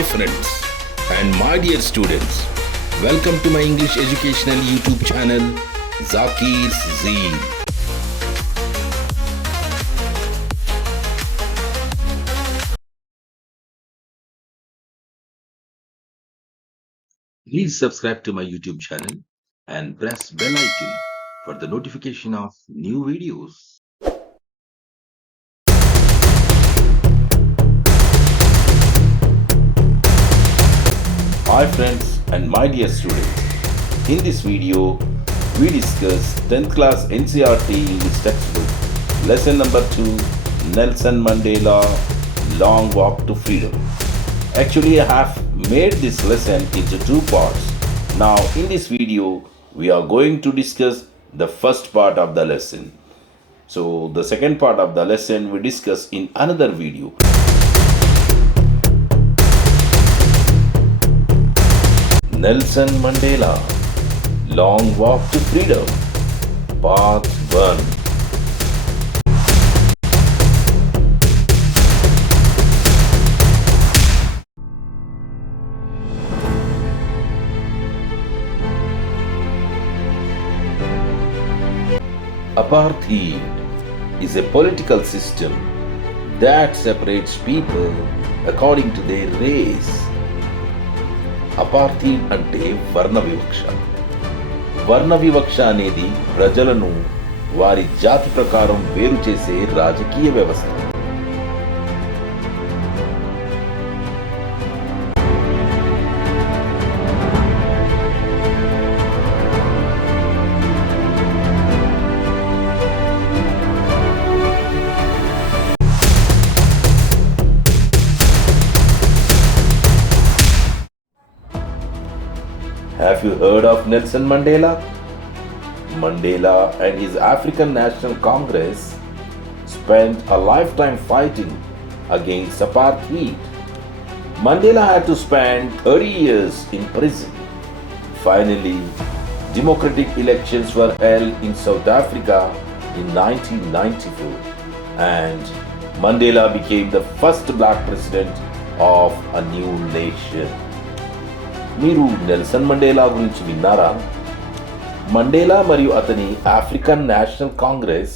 Hi friends and my dear students, welcome to my English educational YouTube channel Zakir's Zee. Please subscribe to my YouTube channel and press bell icon for the notification of new videos. Hi friends and my dear students, in this video we discuss 10th class NCERT English textbook lesson number 2 Nelson Mandela Long Walk to Freedom. Actually I have made this lesson into two parts. Now in this video we are going to discuss the first part of the lesson. So the second part of the lesson we discuss in another video. Nelson Mandela Long Walk to Freedom Part 1. Apartheid is a political system that separates people according to their race. అపార్థీడ్ అంటే వర్ణ వివక్ష. వర్ణ వివక్ష అనేది ప్రజలను వారి జాతి ప్రకారం వేరు చేసే రాజకీయ వ్యవస్థ. Have you heard of Nelson Mandela? Mandela and his African National Congress spent a lifetime fighting against apartheid. Mandela had to spend 30 years in prison. Finally, democratic elections were held in South Africa in 1994 and Mandela became the first black president of a new nation. మీరు Nelson Mandela గురించి విన్నారా? మండేలా మరియు అతని African national Congress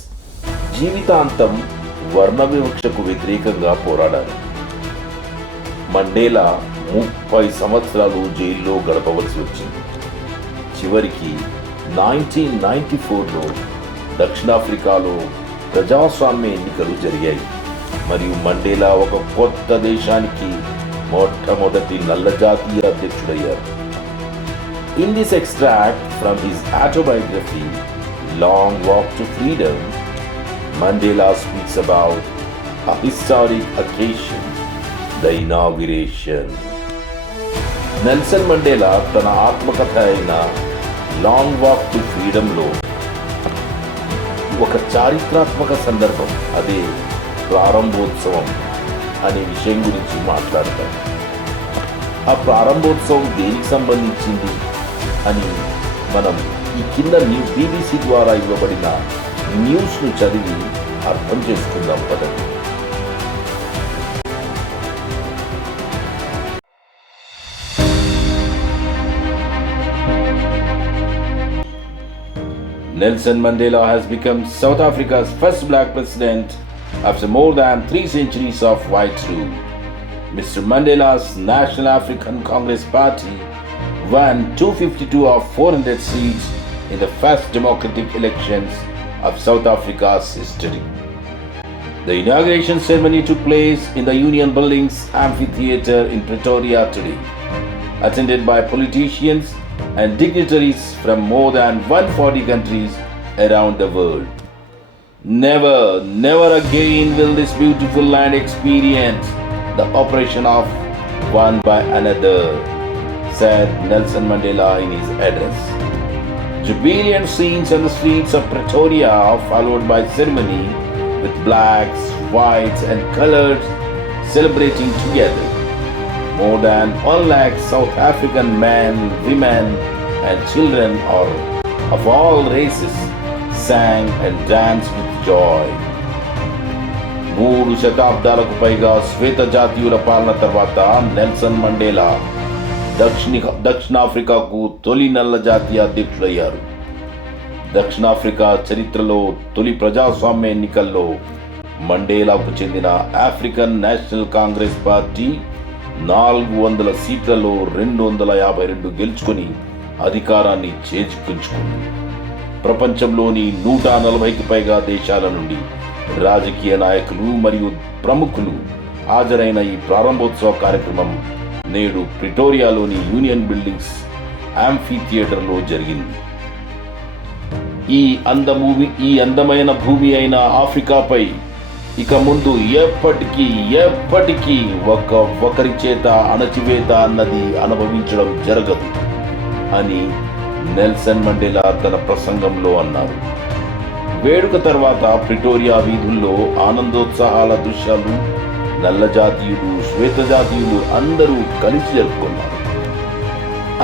జీవితాంతం వర్ణ వివక్షకు వ్యతిరేకంగా పోరాడారు. మండేలా 30 సంవత్సరాలు జైల్లో గడపవలసి వచ్చింది. చివరికి 1994లో దక్షిణాఫ్రికాలో ప్రజాస్వామ్య ఎన్నికలు జరిగాయి మరియు మండేలా ఒక కొత్త దేశానికి మొట్టమొదటి నల్ల జాతీయ అధ్యక్షుడయ్యారు. In this extract from his autobiography, Long Walk to Freedom, Mandela speaks about a historic occasion, the inauguration. Nelson Mandela తన ఆత్మకథ అయిన లాంగ్ వాక్ టు ఫ్రీడమ్లో ఒక చారిత్రాత్మక సందర్భం, అదే ప్రారంభోత్సవం అనే విషయం గురించి మాట్లాడతారు. ఆ ప్రారంభోత్సవం దేనికి సంబంధించింది అని మనం ఈ కింద BBC ద్వారా ఇవ్వబడిన న్యూస్ను చదివి అర్థం చేసుకుందాం పదండి. Nelson Mandela has become South Africa's first black president after more than 3 centuries of white rule. Mr. Mandela's National African Congress Party won 252 of 400 seats in the first democratic elections of South Africa's history. The inauguration ceremony took place in the Union Buildings Amphitheatre in Pretoria today, attended by politicians and dignitaries from more than 140 countries around the world. Never again will this beautiful land experience the oppression of one by another, said Nelson Mandela in his address. Jubilant scenes on the streets of Pretoria followed by ceremony with blacks, whites and colors celebrating together. More than 1 lakh South African men, women and children of all races sang and danced with joy. 3 శతాబ్దాలకు పైగా శ్వేత జాతీయుల పాలన తర్వాత Nelson Mandela దక్షిణాఫ్రికాకు తొలి నల్ల జాతీయ అధ్యక్షుడయ్యారు. దక్షిణాఫ్రికా చరిత్రలో తొలి ప్రజాస్వామ్య ఎన్నికల్లో మండేలాకు చెందిన ఆఫ్రికన్ నేషనల్ కాంగ్రెస్ పార్టీ 400 సీట్లలో 252 గెలుచుకొని అధికారాన్ని చేజిక్కించుకుంది. ప్రపంచంలోని 140కి పైగా దేశాల నుండి రాజకీయ నాయకులు మరియు ప్రముఖులు హాజరైన ఈ ప్రారంభోత్సవ కార్యక్రమం నేడు ప్రిటోరియాలోని యూనియన్ బిల్డింగ్స్ యాంఫీ థియేటర్లో జరిగింది. ఈ అందమైన భూమి అయిన ఆఫ్రికాపై ఇక ముందు ఎప్పటికీ ఒకరి చేత అణచివేత అన్నది అనుభవించడం జరగదు అని నెల్సన్ మండేలా తన ప్రసంగంలో అన్నారు. వేడుక తర్వాత ప్రిటోరియా వీధుల్లో ఆనందోత్సాహాల దృశ్యాలు నల్ల జాతీయులు, శ్వేత జాతీయులు అందరూ కలిసి జరుపుకున్నారు.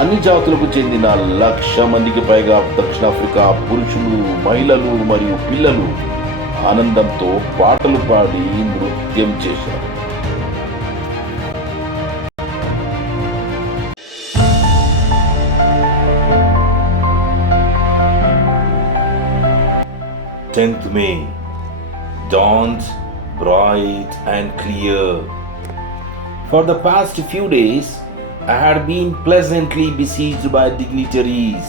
అన్ని జాతులకు చెందిన 1,00,000 మందికి పైగా దక్షిణాఫ్రికా పురుషులు, మహిళలు మరియు పిల్లలు ఆనందంతో పాటలు పాడి నృత్యం చేశారు. May dawned bright and clear. For the past few days, I had been pleasantly besieged by dignitaries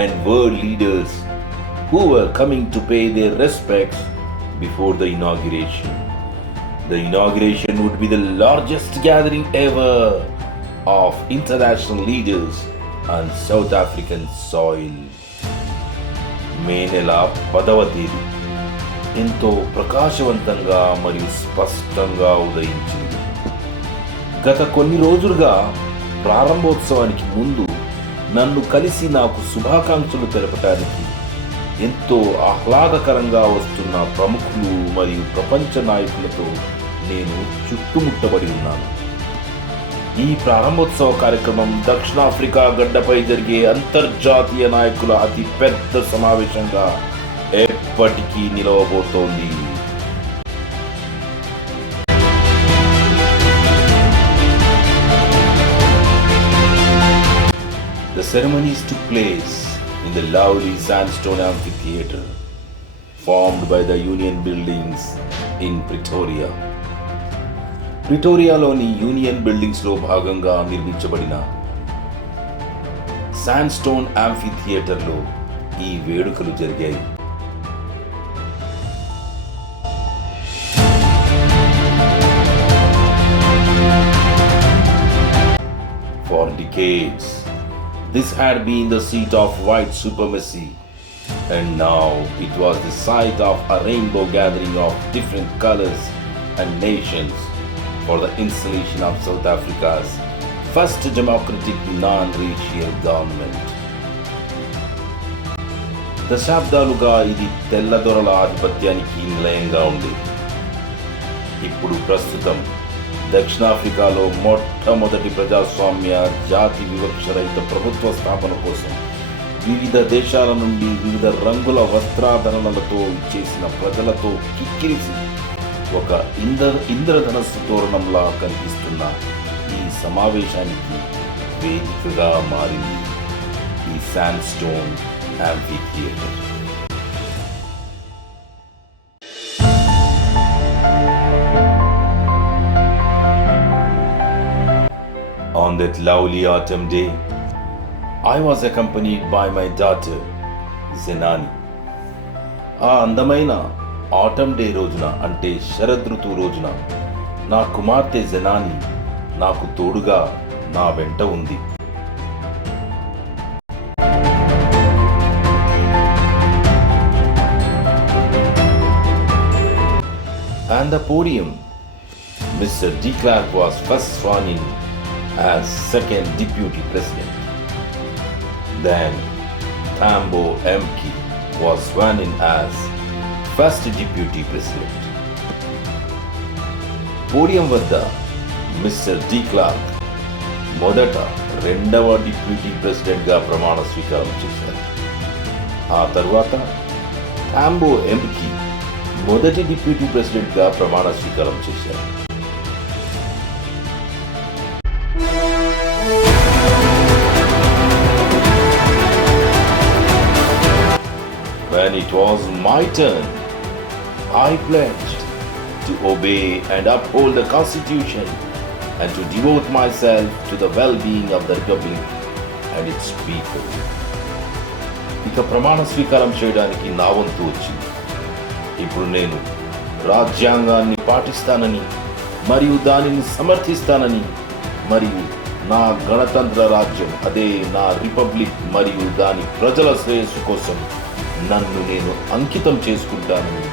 and world leaders who were coming to pay their respects before the inauguration. The inauguration would be the largest gathering ever of international leaders on South African soil. మే నెల 10వ తేదీ ఎంతో ప్రకాశవంతంగా మరియు స్పష్టంగా ఉదయించింది. గత కొన్ని రోజులుగా ప్రారంభోత్సవానికి ముందు నన్ను కలిసి నాకు శుభాకాంక్షలు తెలపడానికి ఎంతో ఆహ్లాదకరంగా వస్తున్న ప్రముఖులు మరియు ప్రపంచ నాయకులతో నేను చుట్టుముట్టబడి ఉన్నాను. ఈ ప్రారంభోత్సవ కార్యక్రమం దక్షిణాఫ్రికా గడ్డపై జరిగే అంతర్జాతీయ నాయకుల అతి పెద్ద సమావేశంగా ఎప్పటికీ నిలవబోతోంది. The ceremonies took place in the lovely sandstone amphitheater formed by the Union Buildings in Pretoria. ప్రిటోరియాలోని యూనియన్ బిల్డింగ్స్ లో భాగంగా నిర్మించబడిన శాండ్స్టోన్ యాంఫీ థియేటర్లో ఈ వేడుకలు జరిగాయి. For decades, this had been the seat of white supremacy, and now it was the site of a rainbow gathering of different colors and nations for the installation of South Africa's first democratic non-racial government. దశాబ్దాలుగా ఇది తెల్లదొరల ఆధిపత్యానికి నిలయంగా ఉండేది. ఇప్పుడు ప్రస్తుతం దక్షిణాఫ్రికాలో మొట్టమొదటి ప్రజాస్వామ్య జాతి వివక్ష రహిత ప్రభుత్వ స్థాపన కోసం వివిధ దేశాల నుండి వివిధ రంగుల వస్త్రాధరణలతో ఇచ్చేసిన ప్రజలతో కిక్కిరిసి ఒక ఇంద్రధనస్సు తోరణంలా కనిపిస్తున్న ఈ సమావేశానికి వేదికగా మారింది ఈ sandstone amphitheatre. On that lovely autumn day, I was accompanied by my daughter, Zenani. ఆ అందమైన ఆటమ్ డే రోజున అంటే శరదృతువు రోజున నా కుమార్తె జెనాని నాకు తోడుగా నా వెంట ఉంది. And the podium, Mr. de Klerk was first sworn in as second deputy president. Then Thabo Mbeki was sworn in as first deputy president. Podium వద్ద మిస్టర్ డి క్లార్క్ మొదట రెండవ డిప్యూటీ ప్రెసిడెంట్గా ప్రమాణ స్వీకారం చేశారు. ఆ తర్వాత థాంబో ఎంబెకి మొదటి డిప్యూటీ ప్రెసిడెంట్గా ప్రమాణ స్వీకారం చేశారు. When it was my turn, I pledged to obey and uphold the Constitution and to devote myself to the well-being of the Republic and its people. ఇక ప్రమాణ స్వీకారం చేయడానికి నా వంతు వచ్చింది. ఇప్పుడు నేను రాజ్యాంగాన్ని పాటిస్తానని మరియు దానిని సమర్థిస్తానని మరియు నా గణతంత్ర రాజ్యం అదే నా రిపబ్లిక్ మరియు దాని ప్రజల శ్రేయస్సు కోసం నన్ను నేను అంకితం చేసుకుంటానని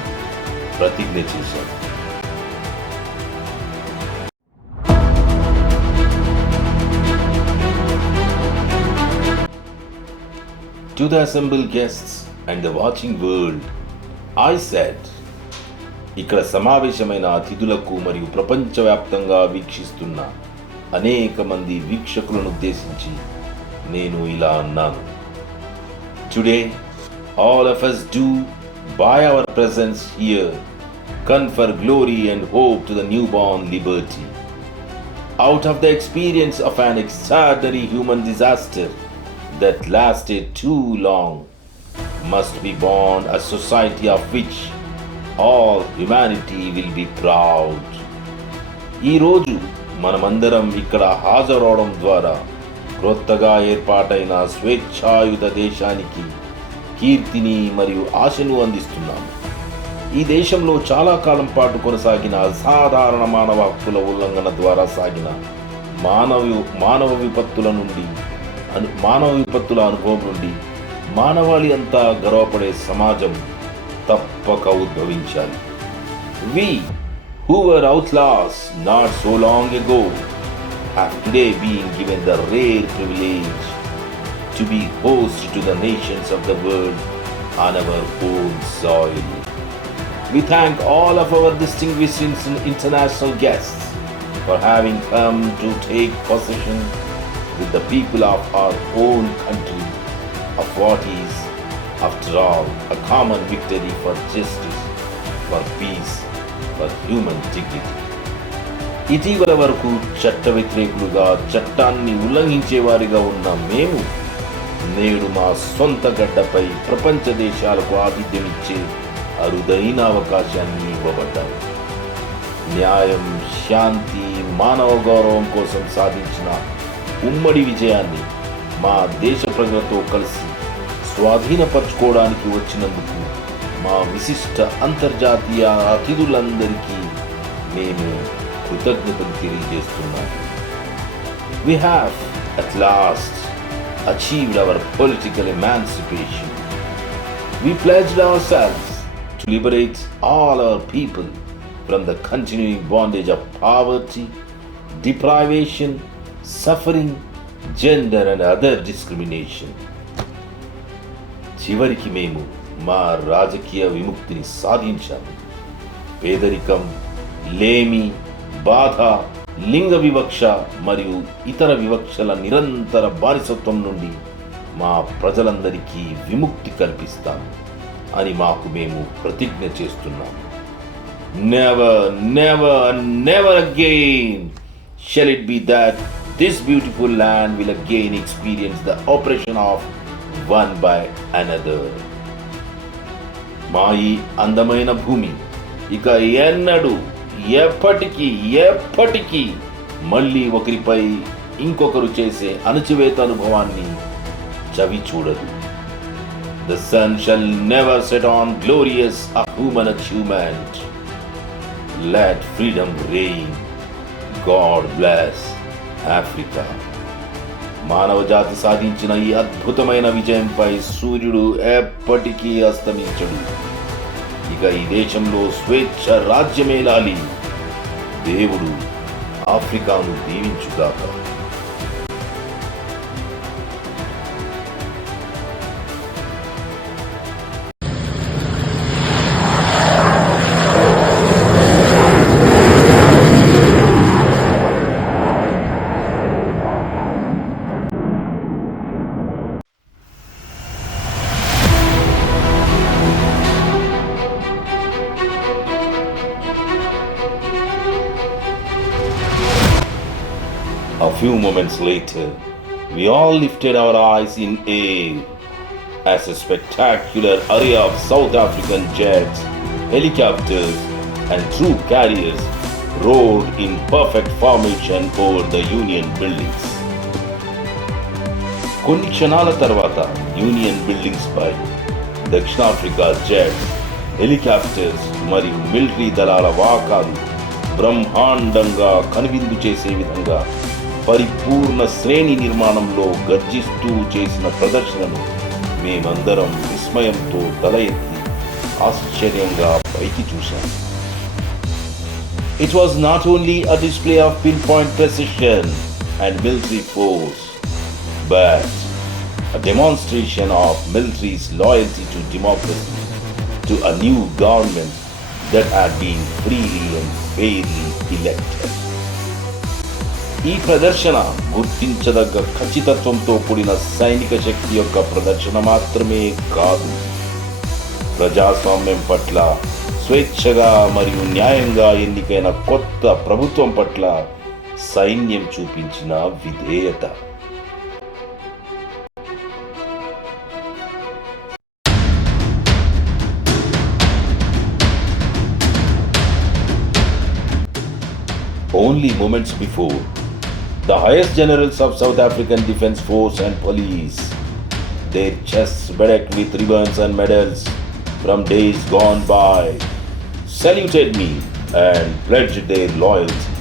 ప్రతిజ్ఞ చేశాను. To the assembled guests and the watching world, I said, ఇక్కడ సమావేశమైన అతిథులకు మరియు ప్రపంచవ్యాప్తంగా వీక్షిస్తున్న అనేక మంది వీక్షకులను ఉద్దేశించి నేను ఇలా అన్నాను. Today, all of us do, by our presence here, confer glory and hope to the newborn liberty. Out of the experience of an extraordinary human disaster that lasted too long, must be born a society of which all humanity will be proud. ఈ రోజు మనమందరం ఇక్కడ హాజరవడం ద్వారా క్రొత్తగా ఏర్పాటైన స్వేచ్ఛాయుత దేశానికి కీర్తిని మరియు ఆశను అందిస్తున్నాము. ఈ దేశంలో చాలా కాలం పాటు కొనసాగిన అసాధారణ మానవ హక్కుల ఉల్లంఘన ద్వారా సాగిన మానవ విపత్తుల అనుభవం నుండి మానవాళి అంతా గర్వపడే సమాజం తప్పక ఉద్భవించాలి. We who were outlaws not so long ago have today been given the rare privilege to be host to the nations of the world on our own soil. We thank all of our distinguished international guests for having come to take possession with the people of our own country of what is, after all, a common victory for justice, for peace, for human dignity. ఇటీవల వరకు చట్ట వ్యతిరేకులుగా చట్టాన్ని ఉల్లంఘించేవారిగా ఉన్న మేము నేడు మా సొంత గడ్డపై ప్రపంచ దేశాలకు ఆతిథ్యం ఇచ్చే అరుదైన అవకాశాన్ని ఇవ్వబడ్డాయి. న్యాయం, శాంతి, మానవ గౌరవం కోసం సాధించిన ఉమ్మడి విజయాన్ని మా దేశ ప్రజలతో కలిసి స్వాధీనపరచుకోవడానికి వచ్చినందుకు మా విశిష్ట అంతర్జాతీయ అతిథులందరికీ మేము కృతజ్ఞతలు తెలియజేస్తున్నాము. We have at last achieved our political emancipation. We pledged ourselves to liberate all our people from the continuing bondage of poverty, deprivation, suffering, gender and other discrimination. చివరికి మేము మా రాజకీయ విముక్తిని సాధించాము. పేదరికం, లేమి, బాధ, లింగ వివక్ష మరియు ఇతర వివక్షల నిరంతర బానిసత్వం నుండి మా ప్రజలందరికీ విముక్తి కల్పిస్తాము అని మాకు మేము ప్రతిజ్ఞ చేస్తున్నాము. Never never never again shall it be that this beautiful land will again experience the oppression of one by another. మా ఈ అందమైన భూమి ఇక ఎన్నడూ ఎప్పటికీ మళ్ళీ ఒకరిపై ఇంకొకరు చేసే అణచివేత అనుభవాన్ని చవి చూడదు. The sun shall never set on glorious a human achievement. Let freedom reign. God bless Africa. మానవ జాతి సాధించిన ఈ అద్భుతమైన విజయంపై సూర్యుడు ఎప్పటికీ అస్తమించడు. ఇక ఈ దేశంలో స్వేచ్ఛ రాజ్యమేలాలి. దేవుడు ఆఫ్రికాను దీవించుగాక. A few moments later, we all lifted our eyes in air as a spectacular array of South African jets, helicopters, and troop carriers roared in perfect formation over the Union buildings. కొన్ని క్షణాల తర్వాత union buildings పై దక్షిణాఫ్రికా jets, helicopters మరియు మిలిటరీ దళాల వాహకాలు బ్రహ్మాండంగా కనువిందు చేసే విధంగా పరిపూర్ణ శ్రేణి నిర్మాణంలో గర్జిస్తూ చేసిన ప్రదర్శనను మేమందరం విస్మయంతో తల ఎత్తి ఆశ్చర్యంగా పైకి చూశాం. It was not only a display of pinpoint precision and military force, but a demonstration of military's loyalty to democracy, to a new government that had been freely and fairly elected. ఈ ప్రదర్శన గుర్తించదగ్గ ఖచ్చితత్వంతో కూడిన సైనిక శక్తి యొక్క ప్రదర్శన మాత్రమే కాదు, ప్రజాస్వామ్యం పట్ల, స్వేచ్ఛగా మరియు న్యాయంగా ఎన్నికైన కొత్త ప్రభుత్వం పట్ల సైన్యం చూపించిన విధేయత. Only moments before, the highest generals of South African Defence Force and Police, their chests bedecked with ribbons and medals from days gone by, saluted me and pledged their loyalty.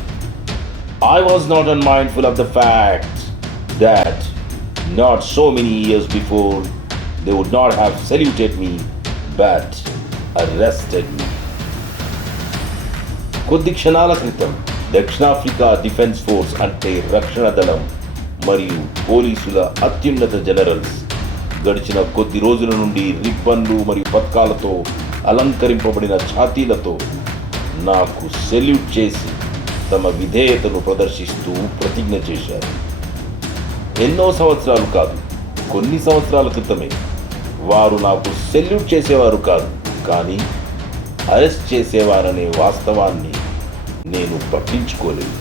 I was not unmindful of the fact that not so many years before they would not have saluted me but arrested me. కొద్ది క్షణాల క్రితం దక్షిణాఫ్రికా defence force అంటే రక్షణ దళం మరియు పోలీసుల అత్యున్నత జనరల్స్ గడిచిన కొద్ది రోజుల నుండి రిబ్బన్లు మరియు పథకాలతో అలంకరింపబడిన ఛాతీలతో నాకు సెల్యూట్ చేసి తమ విధేయతను ప్రదర్శిస్తూ ప్రతిజ్ఞ చేశారు. ఎన్నో సంవత్సరాలు కాదు, కొన్ని సంవత్సరాల క్రితమే వారు నాకు సెల్యూట్ చేసేవారు కాదు, కానీ అరెస్ట్ చేసేవారనే వాస్తవాన్ని నేను పట్టించుకోలేదు.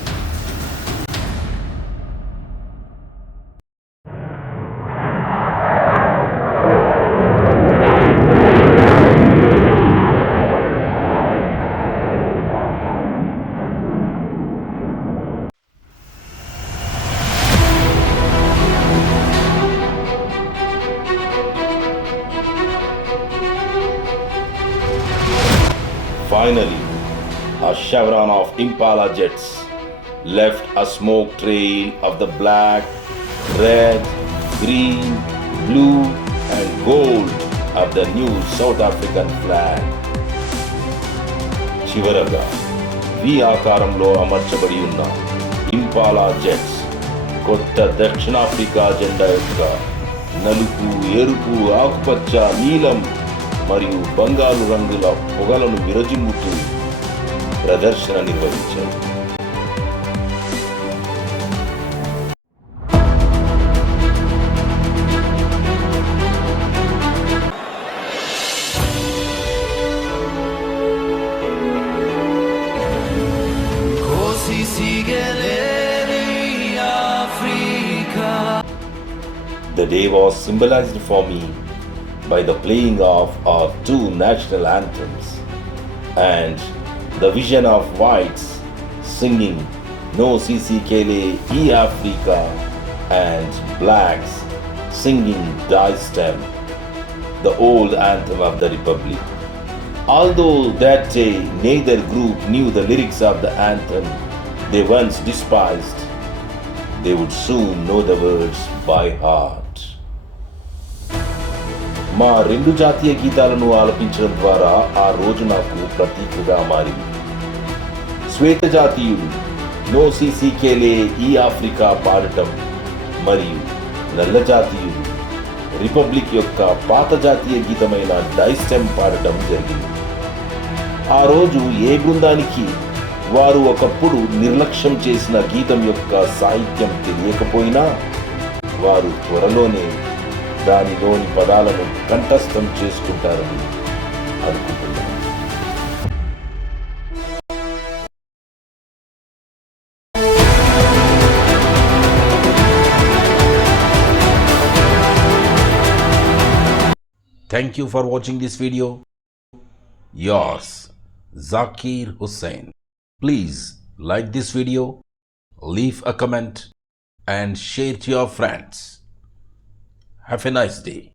Finally, a chevron of Impala jets left a smoke trail of the black, red, green, blue and gold of the new South African flag. చివరగా వి ఆకారంలో అమర్చబడి ఉన్న ఇంపాలా జెట్స్ కొత్త దక్షిణాఫ్రికా జెండా యొక్క నలుపు, ఎరుపు, ఆకుపచ్చ, నీలం మరియు బంగారు రంగుల పొగలను విరజిమ్ముతూ ప్రదర్శన నిర్వహించారు. The day was symbolized for me by the playing of our two national anthems and the vision of whites singing No Sisikele E Africa and blacks singing Die Stem, the old anthem of the Republic. Although that day neither group knew the lyrics of the anthem they once despised, they would soon know the words by heart. మా రెండు జాతీయ గీతాలను ఆలపించడం ద్వారా ఆ రోజు నాకు ప్రతీకగా మారింది. శ్వేత జాతీయులు నో సిసికేలే ఈ ఆఫ్రికా పాడటం మరియు నల్ల జాతీయులు రిపబ్లిక్ యొక్క పాత జాతీయ గీతమైన డైస్టెమ్ పాడటం జరిగింది. ఆ రోజు ఏ బృందానికి వారు ఒకప్పుడు నిర్లక్ష్యం చేసిన గీతం యొక్క సాహిత్యం తెలియకపోయినా వారు త్వరలోనే దానిలోని పదాలను కంఠస్థం చేసుకుంటారని అనుకుంటున్నాను. Thank you for watching this video. Yours, Zakir Hussain. Please like this video, leave a comment and share to your friends. Have a nice day.